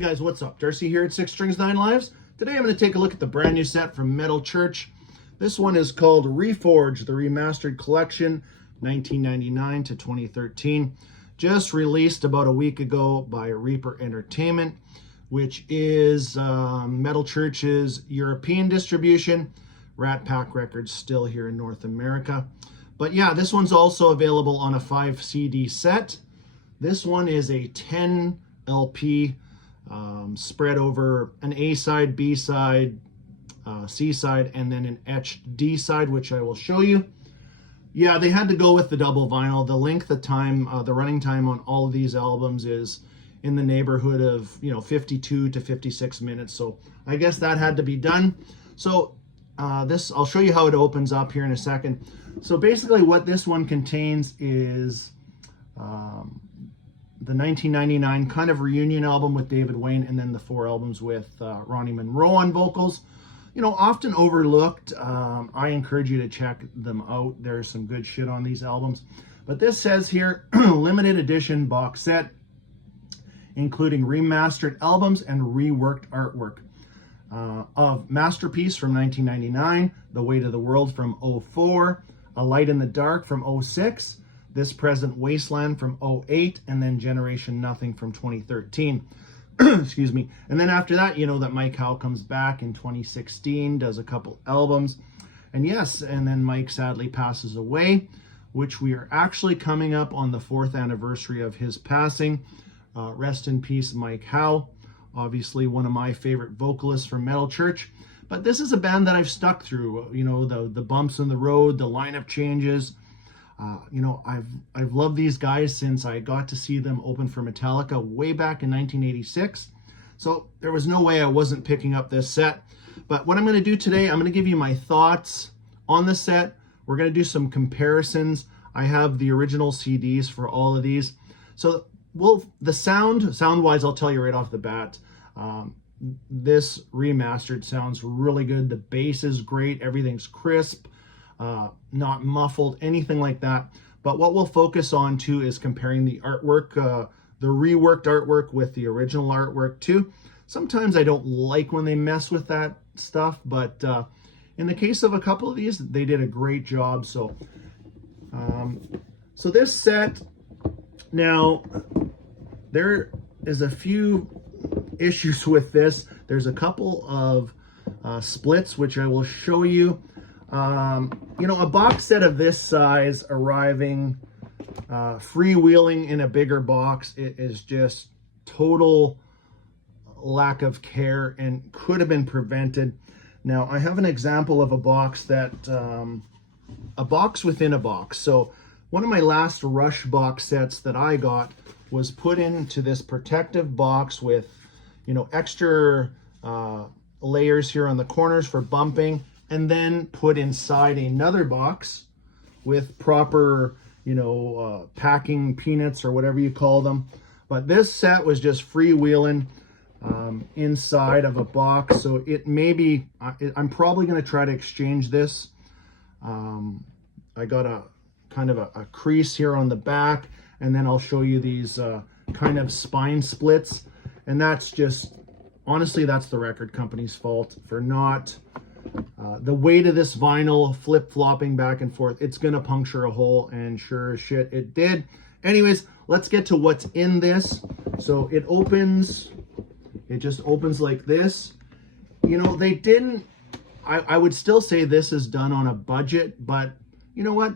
Hey guys, what's up? Darcy here at 6 Strings 9 Lives. Today I'm going to take a look at the brand new set from Metal Church. This one is called Reforged The Remastered Collection, 1999 to 2013. Just released about a week ago by R.I.P Entertainment, which is Metal Church's European distribution. Rat Pack Records still here in North America. But yeah, this one's also available on a 5 CD set. This one is a 10 LP spread over an A side, B side, C side, and then an etched D side, which I will show you. Yeah, they had to go with the double vinyl. The length of time, the running time on all of these albums is in the neighborhood of 52 to 56 minutes. So I guess that had to be done. So I'll show you how it opens up here in a second. So basically what this one contains is the 1999 kind of reunion album with David Wayne, and then the 4 albums with Ronnie Monroe on vocals. Often overlooked. I encourage you to check them out. There's some good shit on these albums. But this says here, limited edition box set, including remastered albums and reworked artwork of Masterpiece from 1999, The Weight of the World from 2004, A Light in the Dark from 2006, This Present Wasteland from 2008, and then Generation Nothing from 2013. Excuse me. And then after that, that Mike Howe comes back in 2016, does a couple albums. And yes, and then Mike sadly passes away, which we are actually coming up on the 4th anniversary of his passing. Rest in peace, Mike Howe. Obviously one of my favorite vocalists from Metal Church. But this is a band that I've stuck through, the bumps in the road, the lineup changes. I've loved these guys since I got to see them open for Metallica way back in 1986. So there was no way I wasn't picking up this set. But what I'm going to do today, I'm going to give you my thoughts on the set. We're going to do some comparisons. I have the original CDs for all of these. So the sound-wise, I'll tell you right off the bat, this remastered sounds really good. The bass is great. Everything's crisp. Not muffled, anything like that. But what we'll focus on too is comparing the artwork, the reworked artwork with the original artwork too. Sometimes I don't like when they mess with that stuff, but in the case of a couple of these, they did a great job. So, so this set, now there is a few issues with this. There's a couple of splits, which I will show you. A box set of this size arriving, freewheeling in a bigger box, it is just total lack of care and could have been prevented. Now, I have an example of a box that, a box within a box. So one of my last Rush box sets that I got was put into this protective box with, extra layers here on the corners for bumping, and then put inside another box with proper, packing peanuts or whatever you call them. But this set was just freewheeling inside of a box. So it may be, I'm probably going to try to exchange this. I got a kind of a crease here on the back, and then I'll show you these kind of spine splits. And that's just, honestly, that's the record company's fault for not... the weight of this vinyl flip-flopping back and forth, it's gonna puncture a hole, and sure as shit it did. Anyways, let's get to what's in this. So it just opens like this. They didn't, I would still say this is done on a budget, but you know what,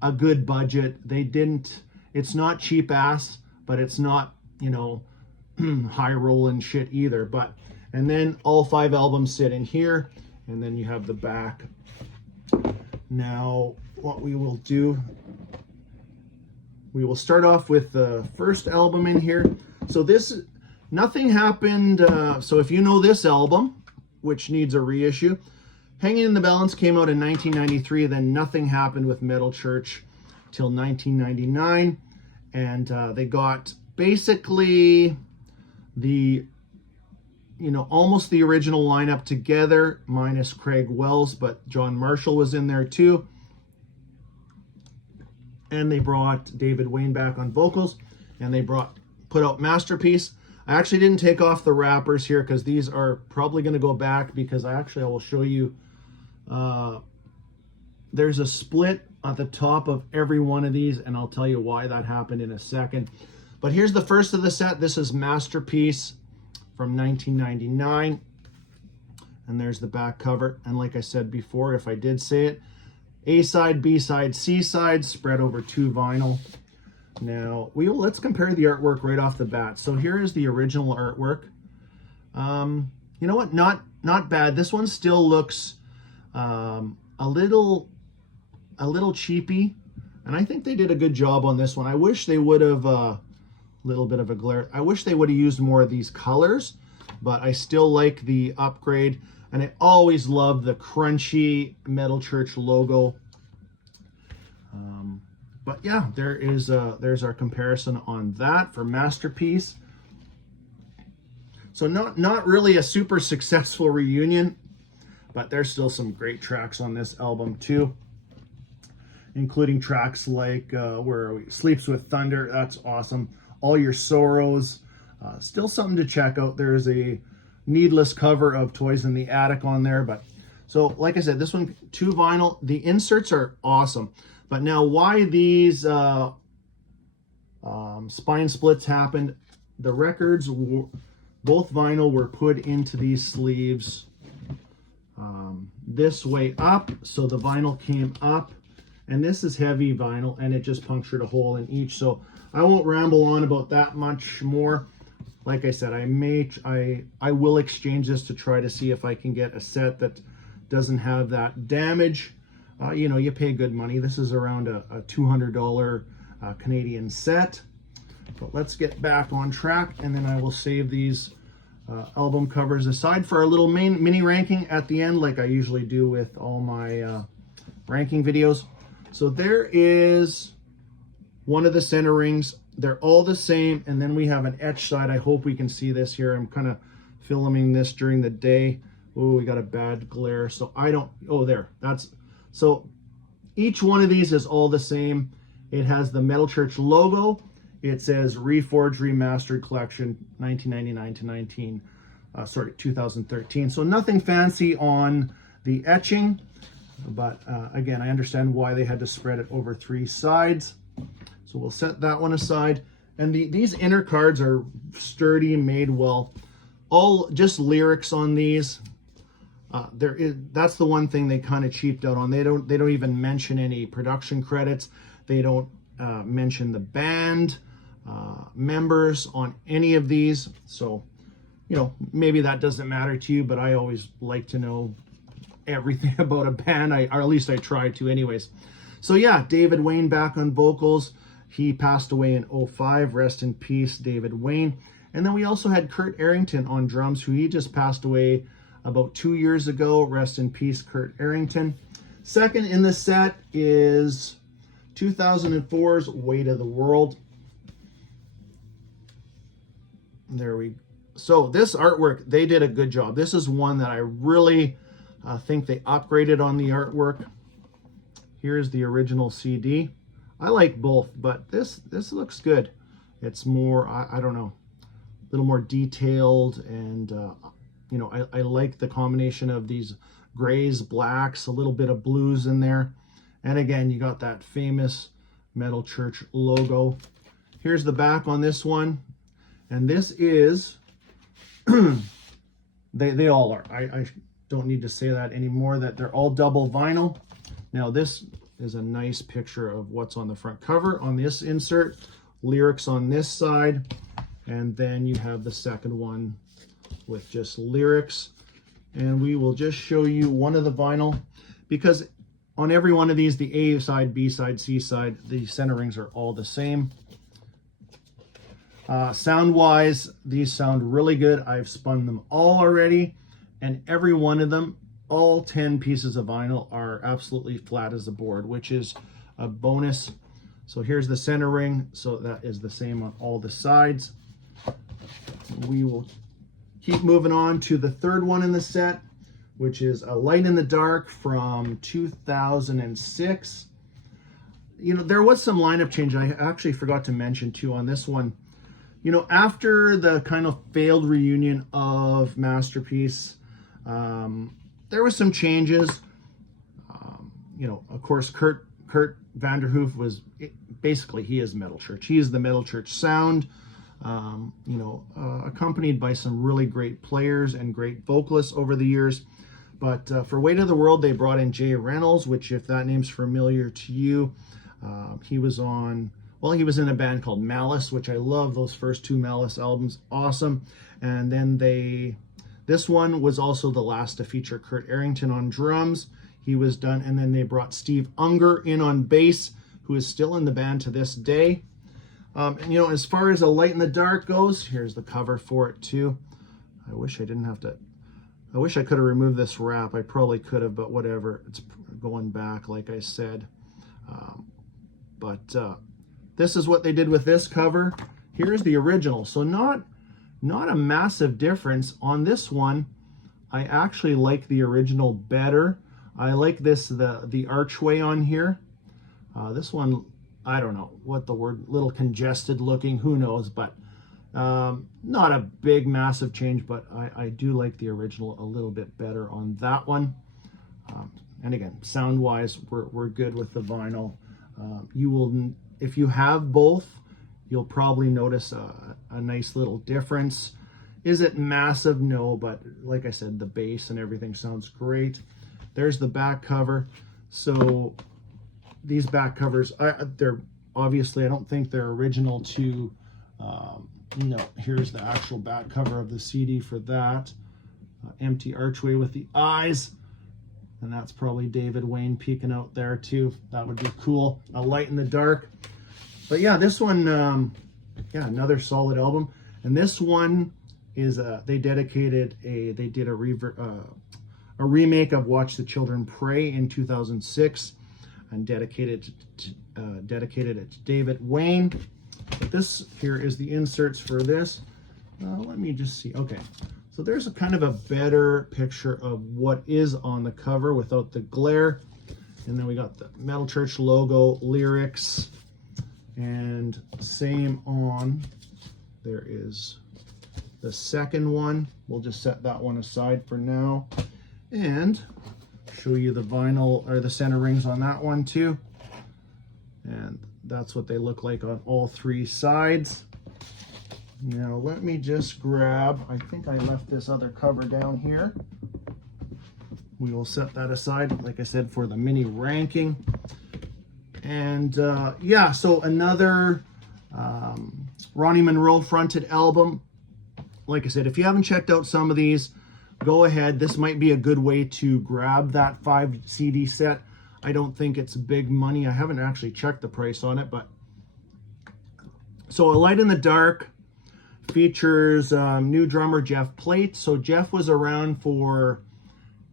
a good budget. They didn't, it's not cheap ass, but it's not high rolling shit either. But, and then all 5 albums sit in here. And then you have the back. Now, what we will do, we will start off with the first album in here. So this, nothing happened. So if you know this album, which needs a reissue, Hanging in the Balance came out in 1993. Then nothing happened with Metal Church till 1999. And they got basically the almost the original lineup together, minus Craig Wells, but John Marshall was in there too. And they brought David Wayne back on vocals, and they put out Masterpiece. I actually didn't take off the wrappers here because these are probably going to go back, because I will show you there's a split at the top of every one of these, and I'll tell you why that happened in a second. But here's the first of the set. This is Masterpiece from 1999. And there's the back cover. And like I said before, if I did say it, A side, B side, C side, spread over 2 vinyl. Now, let's compare the artwork right off the bat. So here is the original artwork. You know what? Not bad. This one still looks a little cheapy, and I think they did a good job on this one. I wish they would have little bit of a glare. I wish they would have used more of these colors, but I still like the upgrade, and I always love the crunchy Metal Church logo. But yeah, there's our comparison on that for Masterpiece. So not really a super successful reunion, but there's still some great tracks on this album too, including tracks like where are we? Sleeps with Thunder. That's awesome. All Your Sorrows. Still something to check out. There's a needless cover of Toys in the Attic on there. But so, like I said, this one 2 vinyl. The inserts are awesome. But now, why these spine splits happened? The records, both vinyl, were put into these sleeves this way up, so the vinyl came up, and this is heavy vinyl, and it just punctured a hole in each. So I won't ramble on about that much more. Like I said, I will exchange this to try to see if I can get a set that doesn't have that damage. You know, you pay good money. This is around a $200 Canadian set. But let's get back on track, and then I will save these album covers aside for our little mini ranking at the end, like I usually do with all my ranking videos. So there is one of the center rings. They're all the same, and then we have an etch side. I hope we can see this here. I'm kind of filming this during the day. Oh, we got a bad glare, so I don't, oh, there, so each one of these is all the same. It has the Metal Church logo. It says Reforged Remastered Collection 1999 to 2013. So nothing fancy on the etching, but again, I understand why they had to spread it over 3 sides. So we'll set that one aside. And these inner cards are sturdy, made well. All just lyrics on these. That's the one thing they kind of cheaped out on. They don't even mention any production credits. They don't mention the band members on any of these. So, you know, maybe that doesn't matter to you, but I always like to know everything about a band, or at least I try to anyways. So yeah, David Wayne back on vocals. He passed away in 2005. Rest in peace, David Wayne. And then we also had Kurt Arrington on drums, who he just passed away about 2 years ago. Rest in peace, Kurt Arrington. Second in the set is 2004's Weight of the World. There we go. So this artwork, they did a good job. This is one that I really think they upgraded on the artwork. Here's the original CD. I like both, but this looks good. It's more, I don't know, a little more detailed, and you know, I like the combination of these grays, blacks, a little bit of blues in there. And again, you got that famous Metal Church logo. Here's the back on this one. And this is, they all are. I don't need to say that anymore, that they're all double vinyl. Now this is a nice picture of what's on the front cover on this insert. Lyrics on this side. And then you have the second one with just lyrics. And we will just show you one of the vinyl, because on every one of these, the A side, B side, C side, the center rings are all the same. Sound-wise, these sound really good. I've spun them all already, and every one of them, all 10 pieces of vinyl, are absolutely flat as a board, which is a bonus. So here's the center ring, so that is the same on all the sides. We will keep moving on to the third one in the set, which is A Light in the Dark from 2006. You know, there was some lineup change I actually forgot to mention too on this one. You know, after the kind of failed reunion of Masterpiece, there was some changes. You know, of course, Kurt Vanderhoof was basically, he is Metal Church. He is the Metal Church sound. You know, accompanied by some really great players and great vocalists over the years. But for Weight of the World, they brought in Jay Reynolds, which, if that name's familiar to you, he was on, well, he was in a band called Malice, which I love those first two Malice albums. Awesome. And then this one was also the last to feature Kurt Arrington on drums. He was done. And then they brought Steve Unger in on bass, who is still in the band to this day. And, you know, as far as A Light in the Dark goes, here's the cover for it too. I wish I didn't have to, I wish I could have removed this wrap. I probably could have, but whatever. It's going back, like I said. This is what they did with this cover. Here's the original. So not a massive difference on this one. I actually like the original better. I like this, the archway on here. This one, I don't know what the word, little congested looking, who knows, but not a big massive change, but I do like the original a little bit better on that one. And again, sound wise, we're good with the vinyl. You will, if you have both, you'll probably notice a nice little difference. Is it massive? No, but like I said, the bass and everything sounds great. There's the back cover. So these back covers, they're obviously, I don't think they're original to, you know, here's the actual back cover of the CD for that. Empty archway with the eyes. And that's probably David Wayne peeking out there too. That would be cool. A Light in the Dark. But yeah, this one, yeah, another solid album. And this one is, they did a remake of Watch the Children Pray in 2006. And dedicated it to David Wayne. But this here is the inserts for this. Let me just see. Okay, so there's a kind of a better picture of what is on the cover without the glare. And then we got the Metal Church logo, lyrics, and same on. There is the second one. We'll just set that one aside for now. And show you the vinyl or the center rings on that one too. And that's what they look like on all three sides. Now let me just grab, I think I left this other cover down here. We will set that aside, like I said, for the mini ranking. And yeah, so another Ronnie Monroe fronted album. Like I said, if you haven't checked out some of these, go ahead. This might be a good way to grab that 5 CD set. I don't think it's big money. I haven't actually checked the price on it, but so A Light in the Dark features new drummer Jeff Plate. So Jeff was around for,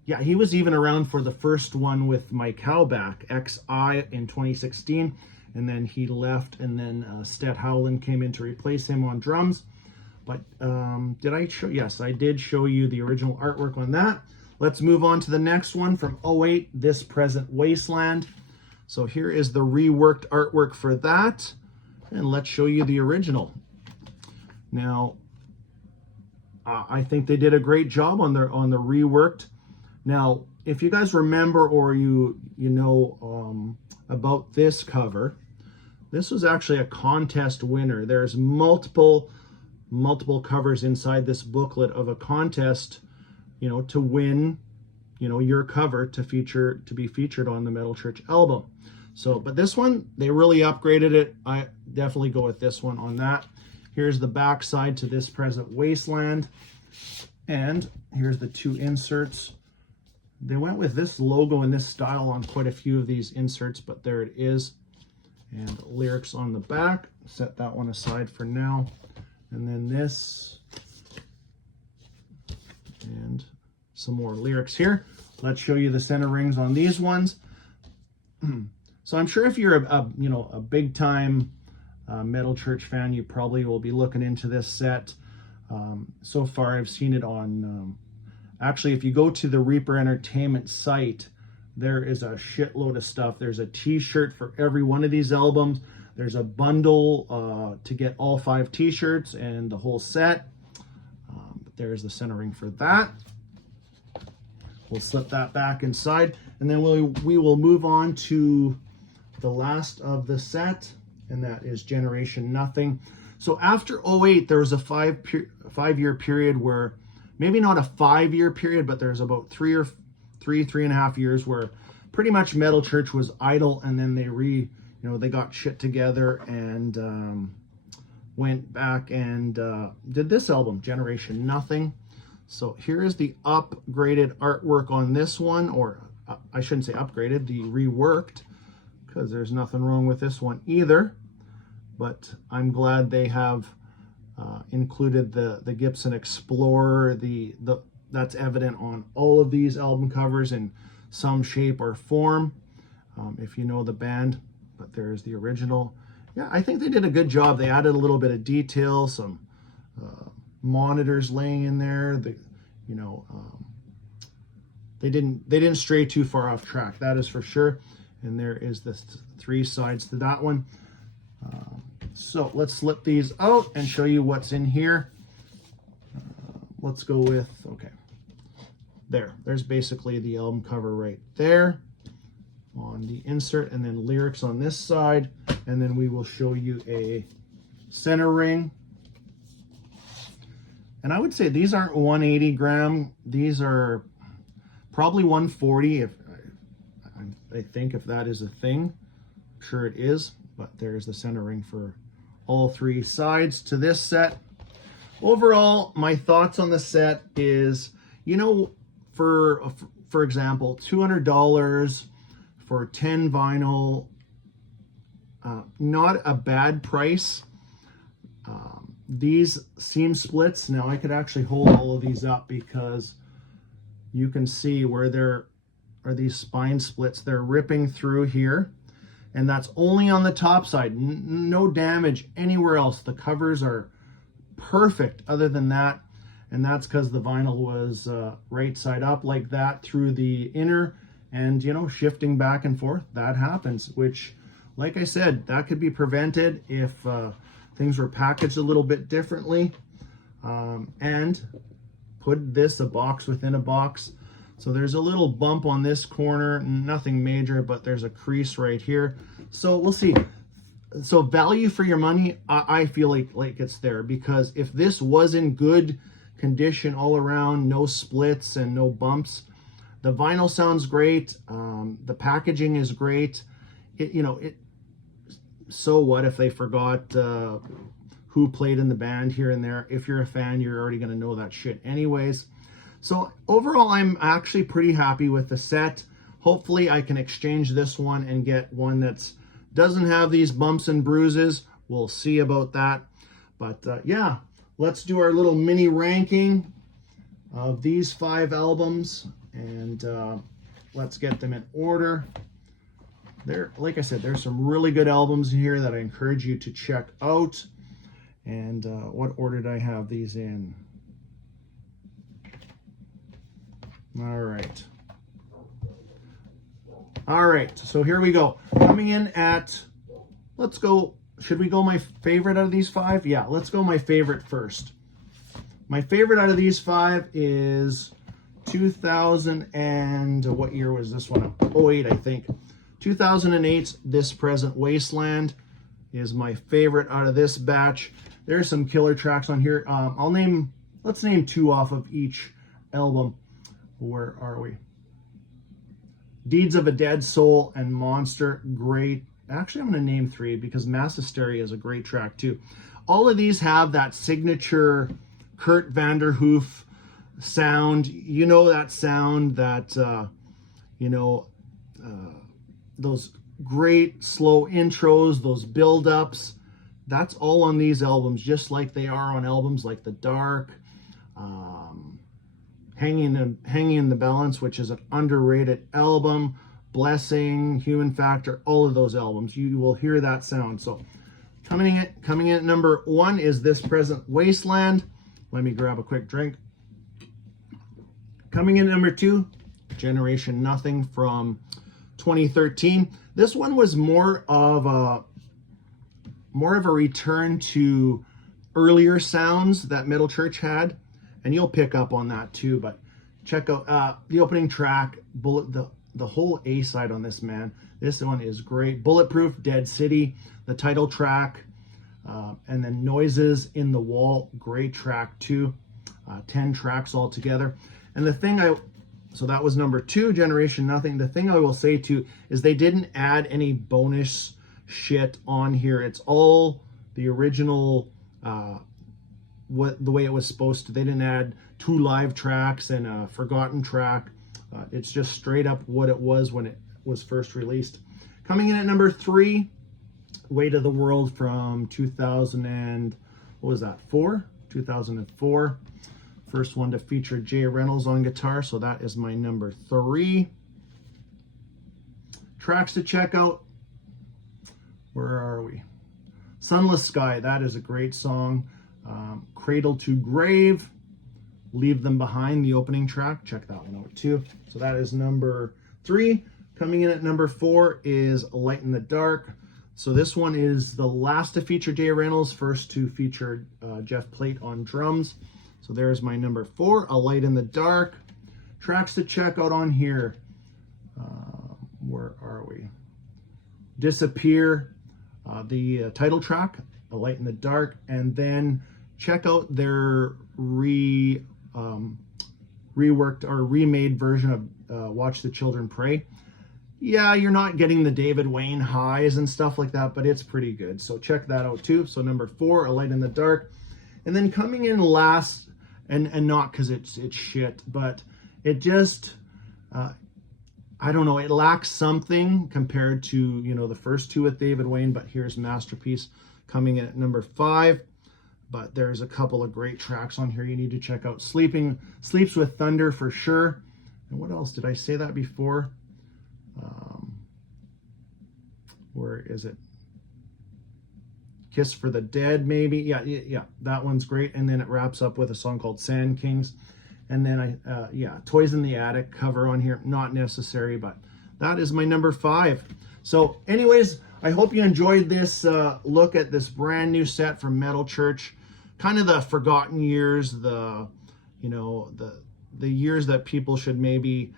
yeah, he was even around for the first one with Mike Howback, XI, in 2016, and then he left, and then Stet Howland came in to replace him on drums. But did I show? Yes, I did show you the original artwork on that. Let's move on to the next one from 08, This Present Wasteland. So here is the reworked artwork for that. And let's show you the original. Now, I think they did a great job on the reworked. Now, if you guys remember or you know about this cover, this was actually a contest winner. There's multiple covers inside this booklet of a contest, you know, to win, you know, your cover to be featured on the Metal Church album. So, but this one, they really upgraded it. I definitely go with this one on that. Here's the back side to This Present Wasteland. And here's the 2 inserts. They went with this logo and this style on quite a few of these inserts, but there it is. And lyrics on the back. Set that one aside for now. And then this, and some more lyrics here. Let's show you the center rings on these ones. So I'm sure if you're a big time Metal Church fan, you probably will be looking into this set. So far, I've seen it on. Actually, if you go to the Reaper Entertainment site, there is a shitload of stuff. There's a T-shirt for every one of these albums. There's a bundle to get all 5 t-shirts and the whole set. There's the centering for that. We'll slip that back inside, and then we will move on to the last of the set, and that is Generation Nothing. So after 08, there was a 5-year period where, maybe not a 5-year period, but there's about 3.5 years where pretty much Metal Church was idle, and then they got shit together and went back and did this album, Generation Nothing. So here is the upgraded artwork on this one, or I shouldn't say upgraded, the reworked, because there's nothing wrong with this one either. But I'm glad they have included the Gibson Explorer. That's evident on all of these album covers in some shape or form, if you know the band. But there's the original. Yeah, I think they did a good job. They added a little bit of detail, some monitors laying in there. They didn't stray too far off track, that is for sure. And there is the 3 sides to that one. So let's slip these out and show you what's in here. Let's go with, okay, there's basically the album cover right there on the insert, and then lyrics on this side, and then we will show you a center ring. And I would say these aren't 180 gram, these are probably 140, I think, if that is a thing. I'm sure it is, but there's the center ring for all 3 sides to this set. Overall, my thoughts on the set is, for example, $200 for 10 vinyl, not a bad price. These seam splits, now I could actually hold all of these up because you can see where there are these spine splits. They're ripping through here, and that's only on the top side. No damage anywhere else. The covers are perfect other than that, and that's because the vinyl was right side up like that through the inner, and shifting back and forth, that happens, which, like I said, that could be prevented if things were packaged a little bit differently, and put this a box within a box. So there's a little bump on this corner, nothing major, but there's a crease right here. So we'll see. So value for your money, I feel like it's there, because if this was in good condition all around, no splits and no bumps, the vinyl sounds great. The packaging is great. So what if they forgot who played in the band here and there? If you're a fan, you're already going to know that shit anyways. So overall, I'm actually pretty happy with the set. Hopefully I can exchange this one and get one that doesn't have these bumps and bruises. We'll see about that. But yeah, let's do our little mini ranking of these 5 albums, and let's get them in order. Like I said, there's some really good albums here that I encourage you to check out. And what order did I have these in? All right, so here we go. Coming in at, let's go, should we go my favorite out of these 5? Yeah, let's go my favorite first. My favorite out of these 5 is 2000 and, what year was this one? 08, I think. 2008's This Present Wasteland is my favorite out of this batch. There's some killer tracks on here. Let's name 2 off of each album. Where are we? Deeds of a Dead Soul and Monster, great. Actually, I'm going to name 3 because Mass Hysteria is a great track too. All of these have that signature Kurt Vanderhoof sound. You know that sound, that, those great slow intros, those build-ups. That's all on these albums, just like they are on albums like The Dark, Hanging in the Balance, which is an underrated album, Blessing, Human Factor, all of those albums. You will hear that sound. So coming in at number 1 is This Present Wasteland. Let me grab a quick drink. Coming in at number 2, Generation Nothing from 2013. This one was more of more of a return to earlier sounds that Metal Church had, and you'll pick up on that too. But check out the opening track, the whole A side on this, man. This one is great. Bulletproof, Dead City, the title track, and then Noises in the Wall, great track too. 10 tracks all together. And the thing so that was number 2, Generation Nothing. The thing I will say too is they didn't add any bonus shit on here. It's all the original, the way it was supposed to. They didn't add 2 live tracks and a forgotten track. It's just straight up what it was when it was first released. Coming in at number 3, Weight of the World from 2004. First one to feature Jay Reynolds on guitar, so that is my number 3. Tracks to check out. Where are we? Sunless Sky, that is a great song. Cradle to Grave, Leave Them Behind, the opening track. Check that one out too. So that is number 3. Coming in at number 4 is Light in the Dark. So this one is the last to feature Jay Reynolds, first to feature Jeff Plate on drums. So there's my number 4, A Light in the Dark. Tracks to check out on here. Where are we? Disappear, the title track, A Light in the Dark, and then check out their reworked or remade version of Watch the Children Pray. Yeah, you're not getting the David Wayne highs and stuff like that, but it's pretty good. So check that out too. So number 4, A Light in the Dark. And then coming in last, and not because it's shit, but it just, I don't know, it lacks something compared to, the first 2 with David Wayne, but here's Masterpiece coming in at number 5. But there's a couple of great tracks on here you need to check out. Sleeps with Thunder for sure. And what else? Did I say that before? Where is it? Kiss for the Dead, maybe. Yeah, that one's great. And then it wraps up with a song called Sand Kings. And then Toys in the Attic cover on here, not necessary, but that is my number 5. So anyways, I hope you enjoyed this look at this brand new set from Metal Church. Kind of the forgotten years, the years that people should maybe,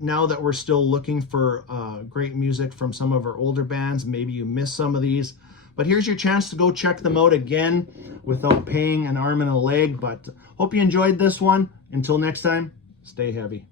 now that we're still looking for great music from some of our older bands, maybe you missed some of these. But here's your chance to go check them out again without paying an arm and a leg. But hope you enjoyed this one. Until next time, stay heavy.